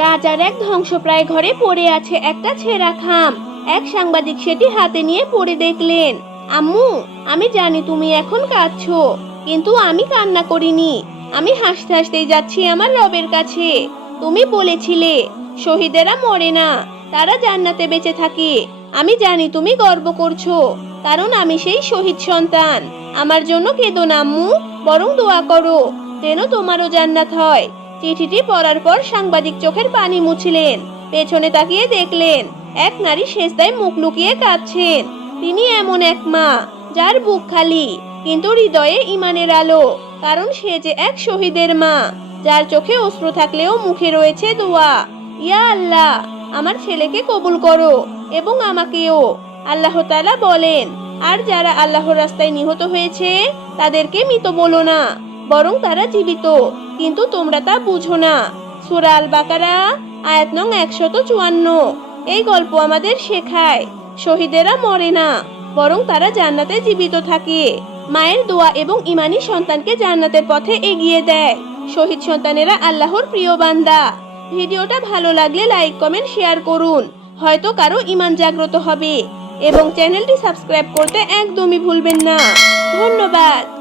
গাজার এক ধ্বংসপ্রায় ঘরে পড়ে আছে একটা ছেঁড়া খাম। এক সাংবাদিক সেটি হাতে নিয়ে পড়ে দেখলেন, আম্মু, আমি জানি তুমি এখন কাঁদছো, কিন্তু আমি কান্না করিনি। আমি হাসতে হাসতেই যাচ্ছি আমার রবের কাছে। তুমি বলেছিলে, শহীদেরা মরে না, তারা জান্নাতে বেঁচে থাকে। আমি জানি তুমি গর্ব করছ, কারণ আমি সেই শহীদ সন্তান। আমার জন্য কেঁদো না, আম্মু, বরং দোয়া করো, যেন তোমারও জান্নাত হয়। চিঠিটি পড়ার পর সাংবাদিক চোখের পানি মুছলেন। পেছনে তাকিয়ে দেখলেন, এক নারী শেষদায় মুখ লুকিয়ে কাঁদছেন। তিনি এমন এক মা, যার বুক খালি, কিন্তু হৃদয়ে ইমানের আলো, কারণ সে যে এক শহীদের মা, যার চোখে অশ্রু থাকলেও মুখে রয়েছে দোয়া। ইয়া আল্লাহ, আমার ছেলেকে কবুল করো এবং আমাকেও। আল্লাহ তালা বলেন, আর যারা আল্লাহর রাস্তায় নিহত হয়েছে, তাদেরকে মৃত বলো না, বরং তারা জীবিত। কিন্তু তোমরা তা বুঝো না। সূরা আল বাকারা আয়াত নং একশত চুয়ান্ন। এই গল্প আমাদের শেখায়, শহীদেরা মরে না, বরং তারা জান্নাতে জীবিত থাকে। মায়ের দোয়া এবং ইমানি সন্তানকে জান্নাতের পথে এগিয়ে দেয়। শহীদ সন্তানেরা আল্লাহর প্রিয় বান্দা। ভিডিওটা ভালো লাগলে লাইক, কমেন্ট, শেয়ার করুন। হয়তো কারও ইমান জাগ্রত হবে। এবং চ্যানেলটি সাবস্ক্রাইব করতে একদমই ভুলবেন না। ধন্যবাদ।